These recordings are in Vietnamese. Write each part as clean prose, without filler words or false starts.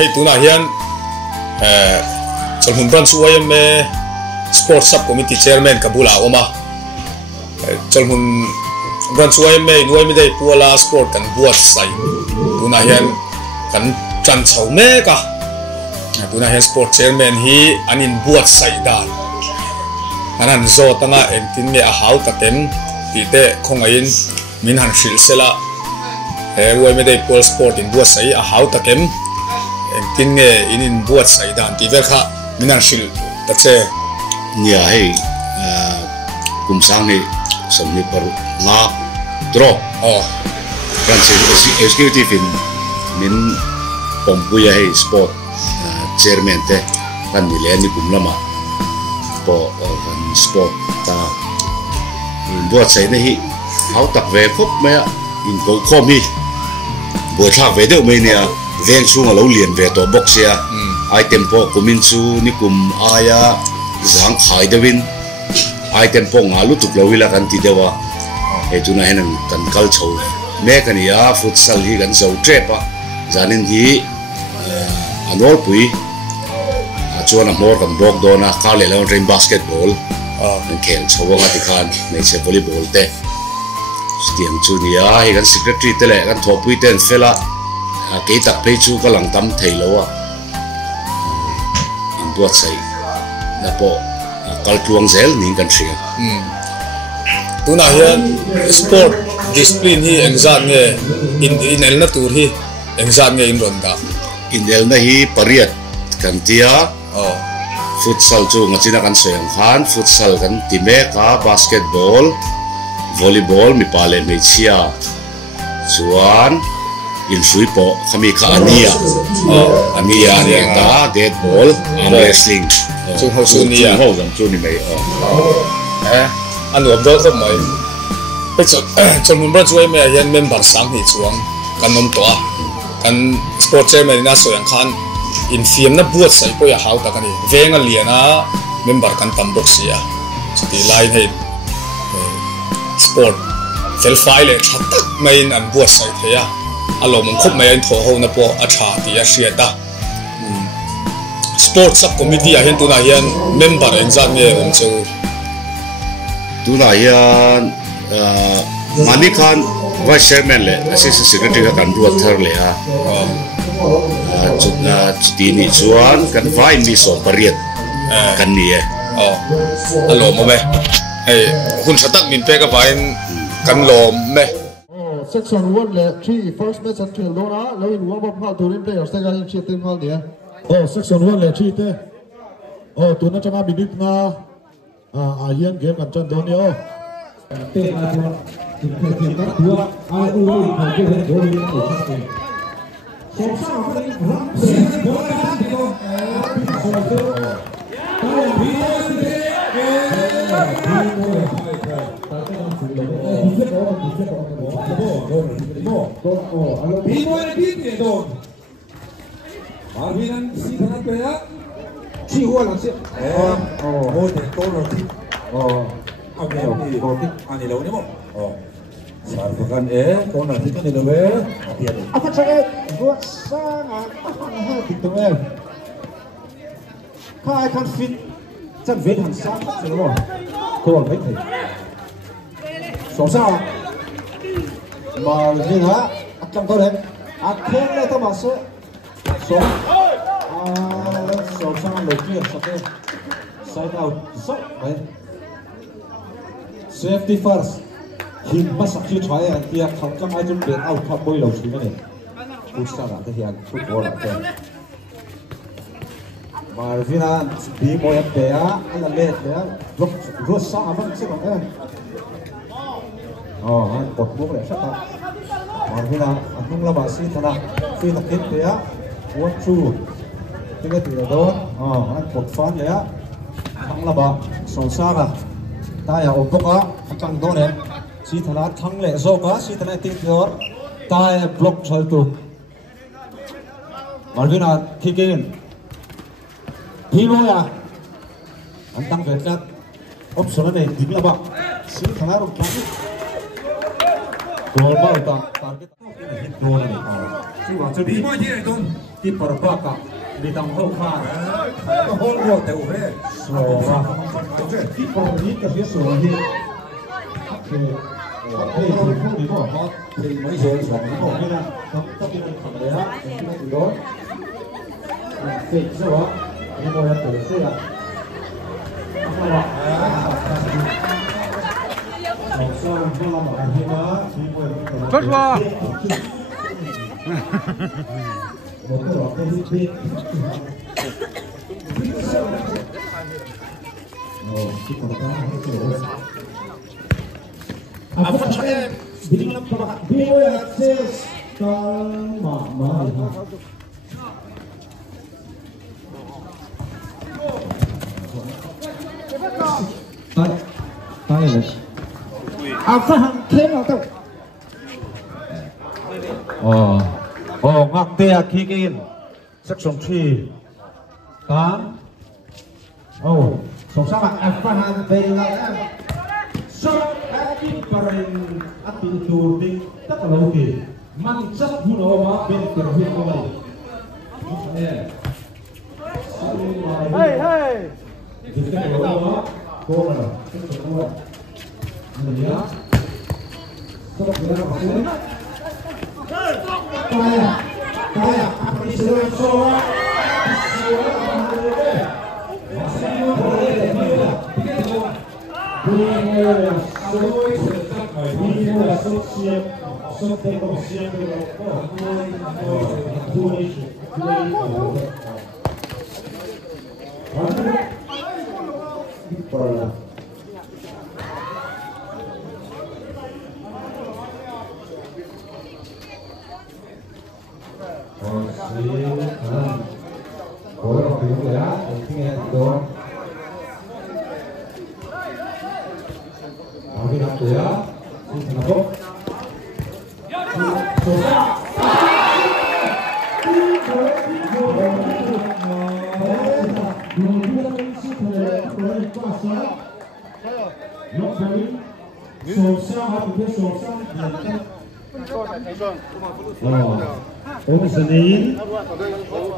hei tuna hian cholhmun branch UIMA Sports Subcommittee Chairman Kabula Oma cholhmun branch UIMA nuai dei puala sport kan buat sai tuna hian kan tran chho me ka tuna hian sport chairman hi anin buat sai da anan zo tanga engtin nge a hau takem ti te khongain min han hril sela UIMA dei pual sport in buat sai a hau takem engtin nge inin buat sai dan ti ver kha min han hril ta che nia hei kumsang ni samni par na drop branch executive in min pompuya hei sport chairman te kan ni le ni kumlama po kan sport ta in buat sai na hi hau tak ve khop me in ko khomi bo thak ve deuh me nia veng chung lo lian ve to box ya item po kumin chu ni kum aya zang khai dewin item po ngalu tuk lo wila kan ti dewa e tuna henan kan kal chho me kan ya futsal hi kan zo trepa zanin hi anol pui chuan a mor kan bok dona ka le lo dream basketball kan khel chhowa ti khan nei che volleyball te stiang chu nia hi kan secretary te le kan thopui ten fela ke tak pe chu ka lang tam thei lo a in buat sai na po kal tuang zel ning kan thria tuna hian sport discipline hi engzat nge in elna tur hi engzat nge in ronda in elna hi pariat kan tia futsal chu ngachina kan soyang khan futsal kan time ka basketball volleyball mi pale me chia chuan in sui po kami ka ania ania ni ta dead ball arm wrestling chu ho su ni ho jam chu ni mai anu abdol ko mai pe chon mun bra chuai me hian member sang hi chuang kan nom to kan sport chairman na soyang khan in fiam na buat sai po ya hau ta kan venga liana member kan tam box ya ti line he sport fel file thatak main an buat sai theya alom khop mai an tho ho na po a tha ti a hria ta sport subcommittee a hen tuna hian member exam nge om chu tuna hian mani khan vice chairman le assistant secretary kan duat thar le a chuti ni chuan kan vai mi so pariat kan ni e alom me hey hun thatak min pe ka vain kan lom me section 1 le 3 first match at field dona lo in warm up hal turin players te galing chi team hal dia section 1 le 3 te tu na chama minute na a hian game kan chan don yo te na tin ke tin ta tua a u ro ka ke do ni ko sa so sa fa ni ram se bo ta ti ko so to ta bi te chân vết hẳn sáng rồi đúng không? Cô còn thấy thầy số sao mà như thế trong tôi đấy không đây tôi bảo số số sao đầu tiên sao đây sai out số đấy safety first khi bắt sắp chưa thoái anh kia không trong ai chuẩn bị out không bôi đầu xuống này phút sau là cái hiện phút đó là cái Marvina di mo yan kaya ala let ya rot sa abang sa kan han pot mo le sa ta Marvina anong labasi thana free na kit ya 1-2 tiga tiga do han pot fan ya thang laba song sa ka taya oboka atang do ne si thana thang le zo ka si thana ti yor taya block chal tu Marvina kicking Hilo ya, antang verkat opsional deh, di belakang, sini kenal rukun, ball mau target hit goal này chứ còn chưa đi mọi gì này không keeper backup đi tầm hậu pha hôn rồi tiểu về slow mà keeper hit cái phía slow hit thì không đi bỏ hot thì mấy số số bỏ cái này không đi thẳng đấy á cái từ đó thì sao đó cái ball là từ xưa Tốt quá. Abraham came out of ngọc tia kick in section 3 Cam song sang Abraham Bela shot at keeperin at pintu ding tak lâu kỳ man chất hun over bên kia hun over Hey, hey.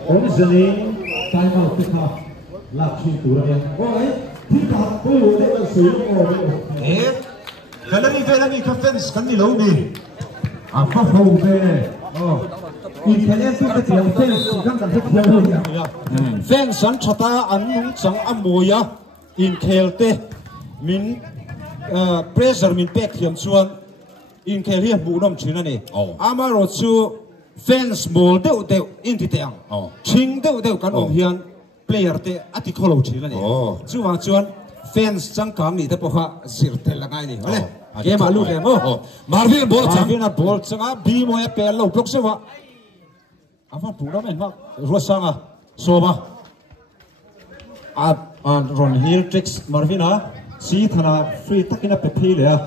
Omzenin time out pick up lạc chi tủ ra ôi thích thật tôi luôn đấy là sử dụng ổ cái này cái fence cái gì lâu đi phát hậu về in cái này cái tiểu fence đang cần phải theo luôn fence sẵn cho ta ăn nung chẳng ăn mùi á in khelte min pressure min back hiểm xuân in khe hiểm mũ nông chuyện này amaro chu fans ball đều in thì tiếng chinh đều căn ông hiền player te ati kholo chi la ni chu wang chuan fans chang kam ni te po kha zir tel la ngai ni ole ke ma lu ke mo Marvin ball changa bi mo ya pe lo blok se wa afa pu da men ma ro sanga so ba a ron hill tricks Marvina si thana free takina pe thi le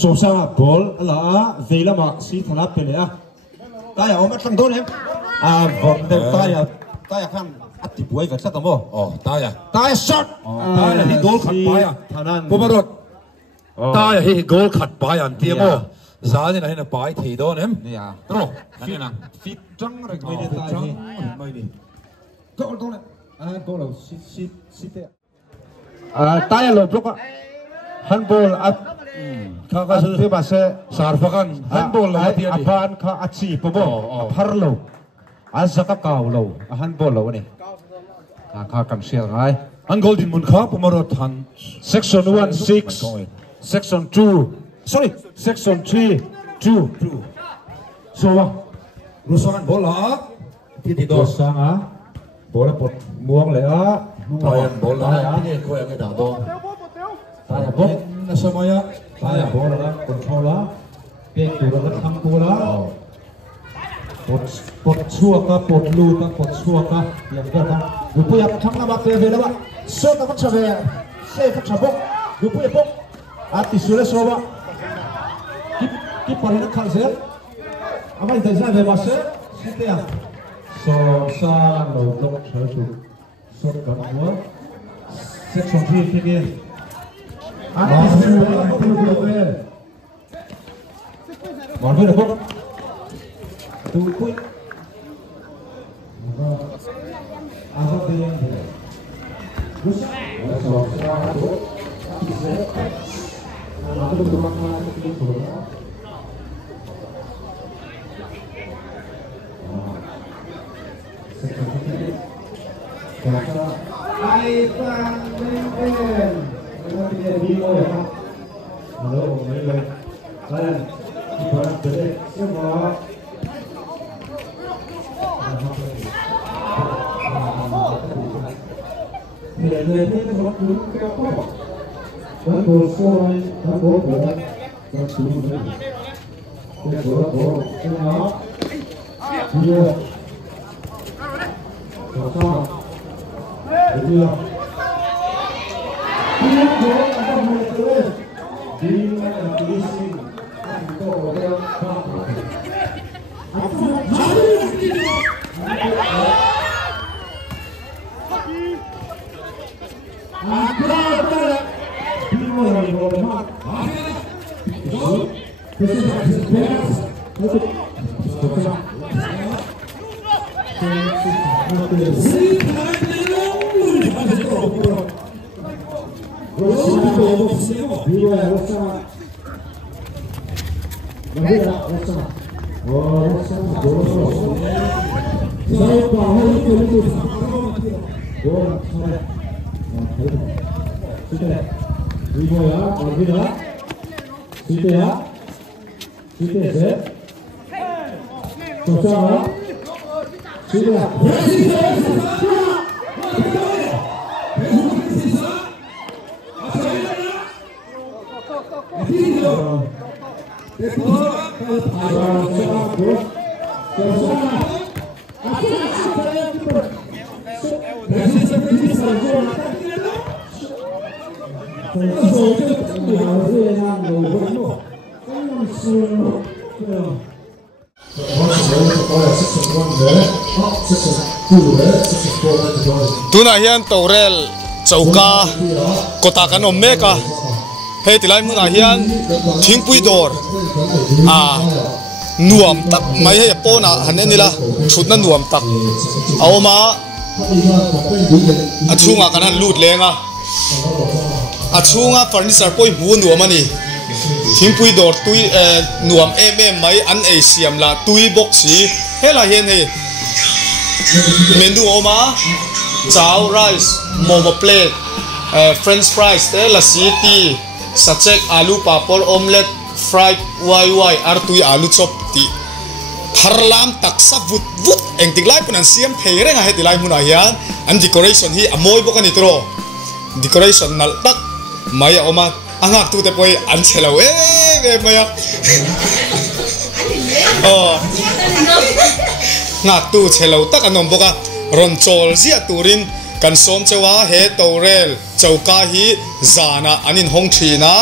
so sa ball la veila ma si thana pe le ta ya oma thang don em vòng đều ta ya khăn ắt thì buổi vật sát tao mò ta ya shot ta ya hit goal khát bài à bố bà rốt ta ya hit goal khát bài à tiêm mò giá thế này là bài thì đó em rồi fit trắng rồi mấy đứa ta hi mấy đi goal này goal là sit đấy ta ya lột block á handball at khá sư thế bà sẽ sarfakan handball là cái gì apaan khá achi pobo parlo azaka kau lo handball lo này khá cầm xe ngay anh golden mun khá pomarot han section 1-6 section 2 sorry section 3-2 so rusangan bola titi do sanga bola pot muang le a tayan bola ini ko yang ada do tayan bok na samaya tayan bola controller pe tu la tham bola pot chua ka pot lu ka pot chua ka yang ka ta lupu yang thang na ba pe ve la ba so ta ba chave se ka chabok lupu e bok ati sule so ba ki parina khal se amai ta ja ve ba se site ya so sa no blok chha chu so ka mo section 3 again ati sule ba pe One for the ball. 2 quick. Tuna hian Torel chauka kota kan om meka he tilai mun hian thingpui dor nuam tak mai he pona hanenila thutna nuam tak awma achunga kan han lut lenga achunga furniture poi bu nuam ani thingpui dor tui nuam mai an asiam la tui box hi hela hian he menu oma chow rice momo plate french fries lassi tea sachek alu papor omelette fried yy artui alu chop ti tharlam taksa vut vut engtik lai punan siam pherenga heti lai huna hian an decoration hi amoi bokani tro decoration nal tak maya oma angak tu te poi an chelo maya ngak tu chelo tak anom boka ron chol zia turin kan som chewa he Torel chauka hi zana anin hong thina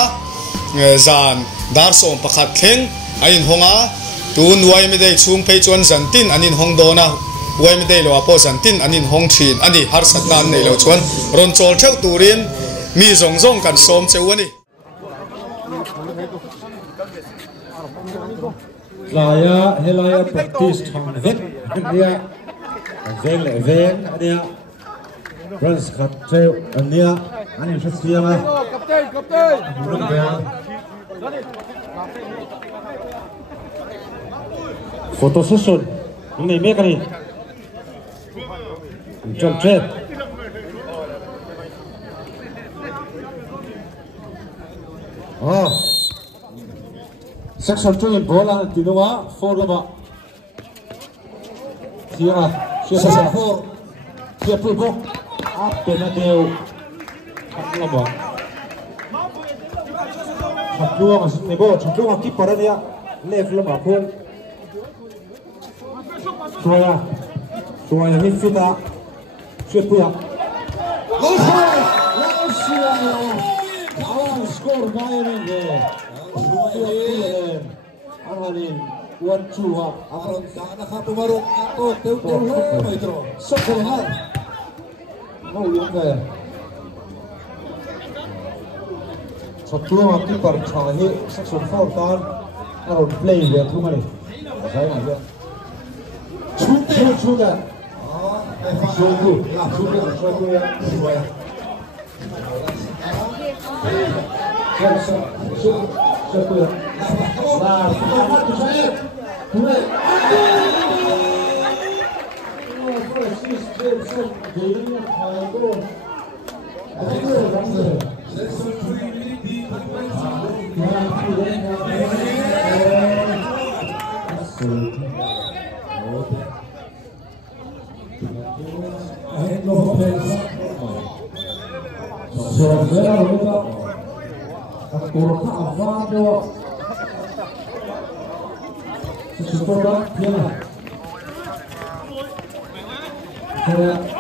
zan dar som pakhat thleng ain honga tun wai me dei chung phei chuan zantin anin hong dona wai me dei lo apo zantin anin hong thin ani har satnan nei lo chuan ron chol theu turin mi zong zong kan som chewani laya helaya practice thang vet ania ven ania Prince kat treo ania ani festiama kapten photo session ini mereka ni jump trap section 2 bola tinua for lama siapa siapa for siapa bok apa nadeu lama Chakluwa masih nego chakluwa kiper dia left lama pun Suaya midfielder siapa ya skor main ini Anganin 1-2 Abang sana kapu baru aku teu itu sekolah mau yang kaya satu kiper cahi section 4 kan kalau play dia tu mana? Saya aja. Shoot dah. Shoot ya. Shoot ya. Nah, selamat tu saya. Mulai. Olha,